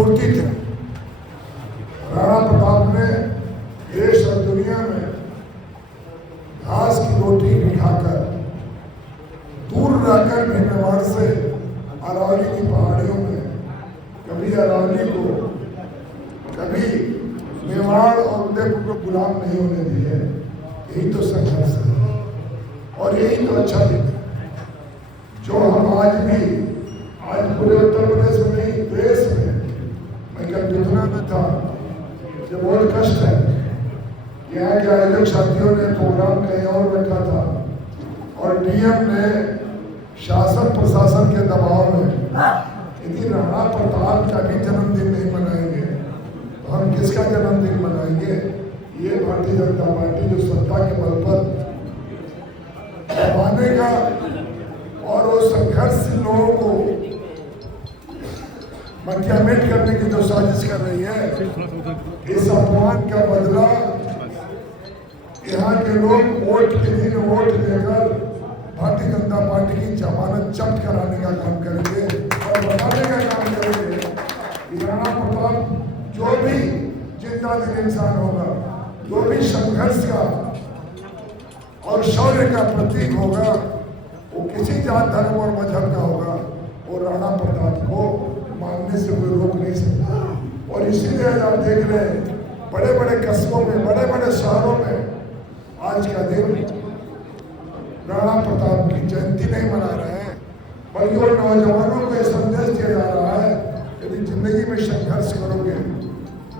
मूर्ति थे। राणा प्रताप ने देश और दुनिया में घास की रोटी भी खाकर दूर रहकर भी मेवाड़ से अरावली की पहाड़ियों में कभी अरावली को, कभी मेवाड़ और उदयपुर को गुलाम नहीं होने दिए। यही तो संघर्ष है और यही तो अच्छा दिन है जो हम आज पूरे उत्तर प्रदेश में नहीं, देश में। मैं कल दुनिया में था, जब बहुत कष्ट है। यहाँ के आयोजक साथियों ने प्रोग्राम कहीं और रखा था और डीएम ने शासन प्रशासन के दबाव में यदि राणा प्रताप का भी जन्मदिन नहीं मनाएंगे तो हम किसका जन्मदिन मनाएंगे? ये भारतीय जनता पार्टी जो सत्ता के बल पर दबाने का और वो संघर्ष लोगों को मटियामेट करने की जो साजिश कर रही है, इस अपमान का बदला यहाँ के लोग वोट के दिन वोट देकर भारतीय जनता पार्टी की जमानत जब्त कराने का काम करेंगे और बताने का काम करेंगे कि राणा प्रताप जो भी जिंदा दिल इंसान होगा, जो भी संघर्ष का और शौर्य का प्रतीक होगा, वो किसी जात धर्म और मजहब का होगा, वो राणा प्रताप को मानने से कोई रोक नहीं सकता। और इसीलिए आप देख रहे हैं बड़े बड़े कस्बों में, बड़े बड़े शहरों में आज का दिन राणा प्रताप की जयंती नहीं मना रहे हैं, बल्कि वो नौजवानों को यह संदेश दिया जा रहा है यदि जिंदगी में संघर्ष करोगे,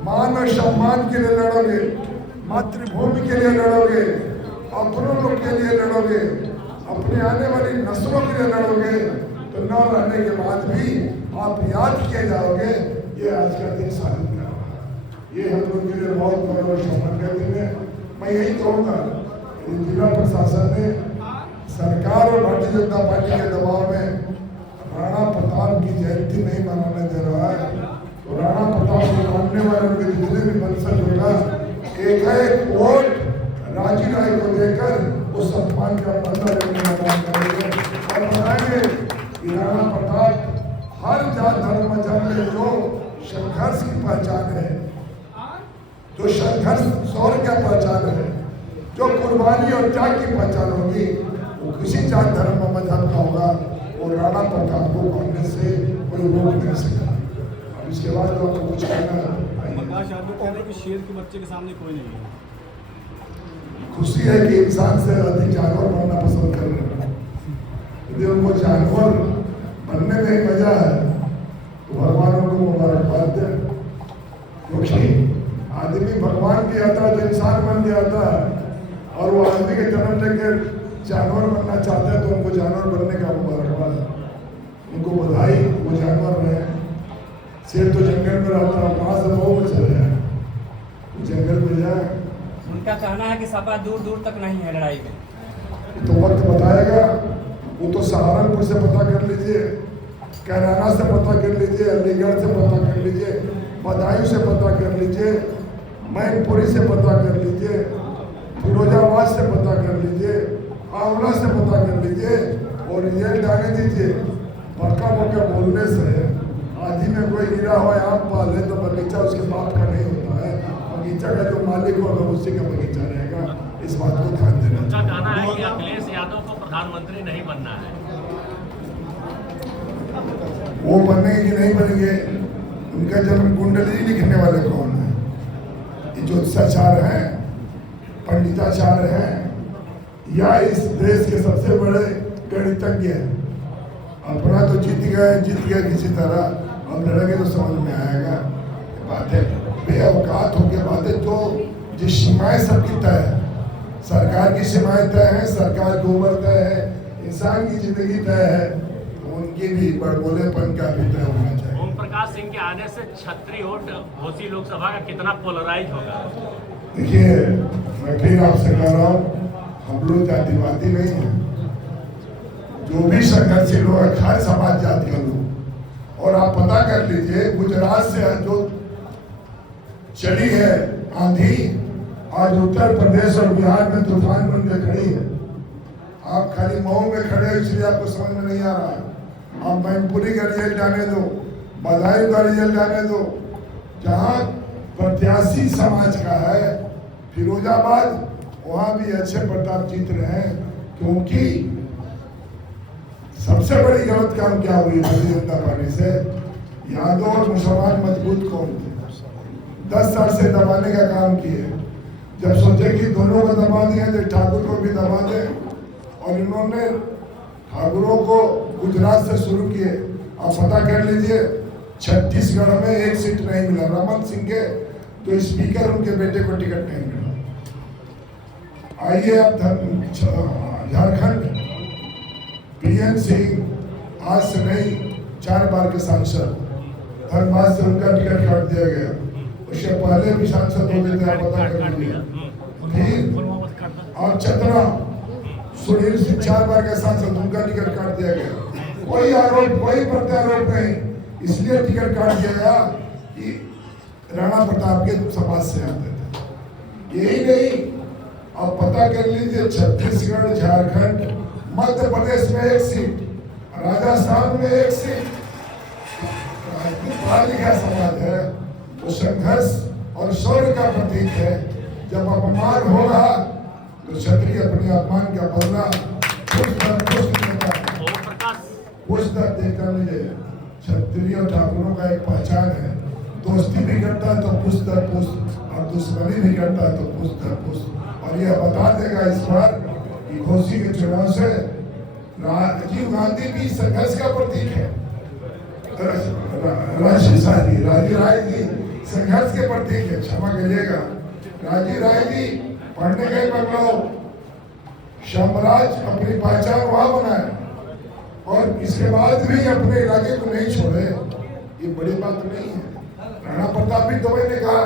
मान और सम्मान के लिए लड़ोगे, मातृभूमि के लिए लड़ोगे, अपनों लोग के लिए लड़ोगे, अपने आने वाली नस्लों के लिए लड़ोगे, तो न रहने के बाद भी आप याद किए जाओगे। ये आज का दिन साबित कर रहा है। ये हम लोग के लिए बहुत गौरव और सम्मान का दिन है। मैं यही कहूँगा, जिला प्रशासन ने सरकार और भारतीय जनता पार्टी के दबाव में राणा प्रताप की जयंती नहीं मनाने दे रहा है, तो राणा प्रताप को मानने वाले उनके जितने भी वंशज होगा, एक वोट राजी राय को देकर उस सम्मान का बदला लेने का काम करेंगे और बताएंगे कि राणा प्रताप हर जात धर्म मजहब में जो संघर्ष की पहचान है, जो संघर्ष शौर्य का पहचान है, जो कुर्बानी और त्याग की पहचान होगी, वो किसी जात धर्म और मजहब का होगा। और राणा प्रताप को मानने से कोई रोक नहीं सकता। अब इसके बाद तो आपको कुछ कहना है। शेर के बच्चे के सामने कोई नहीं है। खुशी है कि इंसान से अधिक जानवर बनना पसंद कर रहे हैं। यदि उनको जानवर बनने में मजा है तो भगवान उनको मुबारकबाद दे, क्योंकि आदमी भगवान की आता है तो इंसान बन जाता है, और वो आदमी के जन्म लेकर जानवर बनना चाहते हैं तो उनको जानवर बनने का मुबारकबाद, उनको बधाई। वो जानवर रहे। शेर तो जंगल में रहता है, वहाँ से बहुत चले जाए, जंगल में जाए। उनका कहना है कि सपा दूर दूर तक नहीं है लड़ाई में। तो वक्त बताएगा। वो तो सहारनपुर से पता कर लीजिए, कैराना से पता कर लीजिए, अलीगढ़ से पता कर लीजिए, बदायूं से पता कर लीजिए, मैनपुरी से पता कर लीजिए, फिरोजाबाद से पता कर लीजिए, आंवला से पता कर लीजिए और रिजल्ट आने दीजिए। बड़का बड़का बोलने से आधी में कोई गिरा हुआ आम पाल है तो बगीचा उसके बाप का नहीं होता है। बगीचा का जो मालिक होगा उसी का बगीचा रहेगा। इस बात को ध्यान देना। उनका कहना है कि अखिलेश यादव को प्रधानमंत्री नहीं बनना है। वो बनेंगे कि नहीं बनेंगे, उनका जन्म कुंडली लिखने वाले कौन है? ये ज्योतिषाचार्य हैं, पंडिताचार्य हैं, या इस देश के सबसे बड़े गणितज्ञ हैं? अपना तो जीत गए किसी तरह। अब लड़ेंगे तो समझ में आएगा। बातें बेअवकात होकर बातें, तो जिस सीमाएं सबकी तय है, सरकार की सीमाएं तय है, सरकार की उम्र तय है, इंसान की जिंदगी तय है, तो उनकी भी बड़बोलेपन का भी तय होना चाहिए। ओम प्रकाश सिंह के आने से छत्री वोट घोसी लोकसभा का कितना पोलराइज होगा? देखिए, मैं फिर आपसे कह रहा हूँ, हम लोग जातिवादी नहीं है। जो भी संघर्षी लोग है, हर समाज जाति के लोग। और आप पता कर लीजिए, गुजरात से जो चली है आंधी, आज उत्तर प्रदेश और बिहार में तूफान बन के खड़ी है। आप खाली मऊ में खड़े हो इसलिए आपको समझ में नहीं आ रहा है। आप मैनपुरी का रिजल्ट आने दो, बदायूं का रिजल्ट आने दो। जहां प्रत्याशी समाज का है फिरोजाबाद, वहां भी अच्छे प्रताप जीत रहे हैं, क्योंकि सबसे बड़ी गलत काम क्या हुई भारतीय जनता पार्टी से, यादव और मुसलमान मजबूत कौन थे, 10 साल से दबाने का काम किए। जब सोचे कि दोनों को दबा दिए तो ठाकुर को भी दबा दें, और इन्होंने ठाकुरों को गुजरात से शुरू किए। आप पता कर लीजिए, छत्तीसगढ़ में एक सीट नहीं मिला रमन सिंह के, तो स्पीकर उनके बेटे को टिकट नहीं मिला। आइए अब झारखंड, बीएन सिंह आज से नहीं 4 बार के सांसद, धनबाद से उनका टिकट काट दिया गया। उससे पहले भी सांसद होते थे, आप पता कर लीजिए। फिर और चतरा सुनील सिंह 4 बार के सांसद, उनका टिकट काट दिया गया। कोई आरोप कोई प्रत्यारोप नहीं, इसलिए टिकट काट दिया गया कि राणा प्रताप के समाज से आते थे। यही नहीं, अब पता कर लीजिए, छत्तीसगढ़, झारखंड, मध्य प्रदेश में 1 सीट, राजस्थान में 1 सीट। पढ़ा लिखा समाज है, वो संघर्ष और शौर्य का प्रतीक है। जब अपमान हो रहा तो क्षत्रिय अपने अपमान का बदला कुछ दर देकर मिले। क्षत्रिय और ठाकुरों का एक पहचान है, दोस्ती भी करता है तो कुछ दर पुष्ट, और दुश्मनी भी करता है तो कुछ दर पुष्ट। और यह बता देगा इस बार कि घोसी के चुनाव से राजीव गांधी भी संघर्ष का प्रतीक है, राजीव राय जी संघर्ष के प्रतीक है। क्षमा करिएगा, राजीव राय जी पढ़ने गए बंगलौर, साम्राज्य अपनी पहचान वहां बनाए, और इसके बाद भी अपने इलाके को नहीं छोड़े। ये बड़ी बात नहीं है। राणा प्रताप भी दुबई ने कहा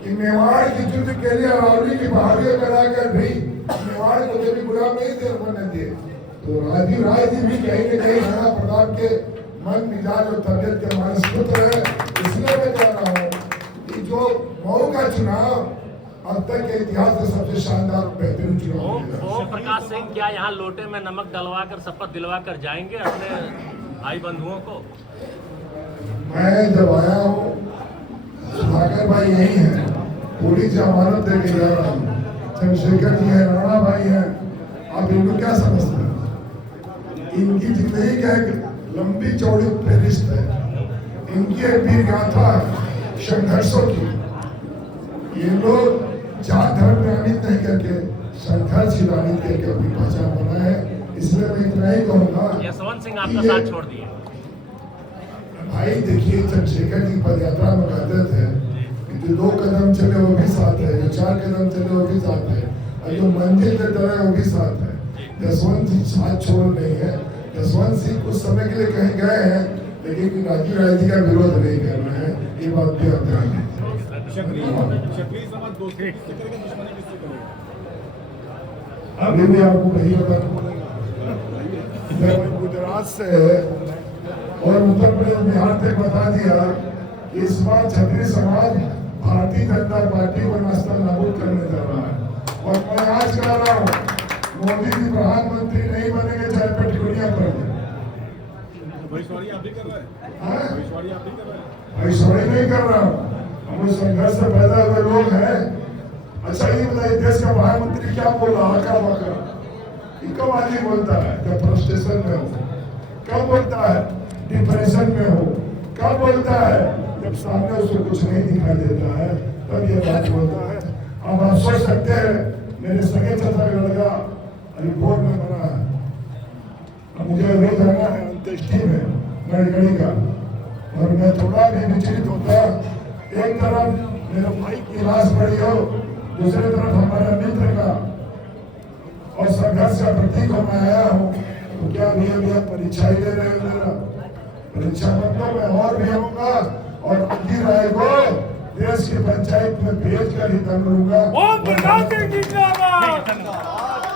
कि मेवाड़ की युद्ध के लिए अरावली की पहाड़ियों में रहकर भी मेवाड़ को कभी गुलाम नहीं दे बनने दिए। तो राजीव राय जी भी कहीं न कहीं राणा प्रताप के मन, मिजाज और तबियत के मानस पुत्र है। इसलिए मैं कह रहा हूँ कि जो मऊ का चुनाव अब तक के इतिहास में सबसे शानदार और बेहतरीन चुनाव। ओम प्रकाश सिंह क्या यहाँ लोटे में नमक डलवा कर शपथ दिलवा कर जाएंगे अपने भाई बंधुओं को? मैं जब आया हूँ, सुधाकर भाई यही है, पूरी जमानत दे के जा रहा हूँ। चंद्रशेखर जी है, राणा भाई है, आप इनको क्या समझते हैं? इनकी जिंदगी का एक लंबी चौड़ी फहरिस्त है, इनकी एक वीर गाथा है संघर्षों की। ये लोग जात धर्म में अमित नहीं करके संघर्ष ही राजनीति करके अपनी पहचान बनाए है। इसलिए मैं इतना ही कहूँगा, यशवंत सिंह आपका साथ छोड़ दिए। भाई देखिए, चंद्रशेखर जी पद यात्रा में कहते थे कि जो 2 कदम चले वो भी साथ है, जो 4 कदम चले वो भी साथ है, और जो मंजिल तक डरे वो भी साथ है। यशवंत सिंह साथ छोड़ नहीं है। यशवंत सिंह कुछ समय के लिए कहीं गए हैं, लेकिन राजीव राय जी का विरोध नहीं कर रहे हैं, ये बात भी आप ध्यान दें। अभी भी आपको वही गुजरात से और उत्तर प्रदेश, बिहार तक बता दिया कि इस बार क्षत्रिय समाज भारतीय जनता पार्टी को नस्ल नाबूद करने जा रहा है। और मैं आज कह रहा हूँ, मोदी जी प्रधानमंत्री नहीं बनेंगे चाहे पेटकुनिया पर। भविष्यवाणी नहीं कर रहा हूँ, हम संघर्ष से पैदा हुए लोग हैं। अच्छा ये बताइए, देश का प्रधानमंत्री क्या बोल रहा है? कब आदमी बोलता है? जब फ्रस्ट्रेशन में हो। कब बोलता है? डिप्रेशन में हो। कब बोलता है? जब सामने उसको कुछ नहीं दिखाई देता है, तब ये बात बोलता है। अब आप सोच सकते हैं, मेरे सगे चाचा का लड़का रिपोर्ट में बना है, अब मुझे अभी जाना है अंत्येष्टि में नड़गड़ी का, और मैं थोड़ा भी विचलित होता। एक तरफ मेरे भाई की लाश पड़ी हो, दूसरी तरफ हमारे मित्र का और संघर्ष का प्रतीक मैं आया हूँ। तो क्या भैया परीक्षा ही दे रहे हो? मेरा परीक्षा मतलब मैं और भी आऊंगा, और अंधी राय को देश की पंचायत में भेज कर ही दम लूंगा।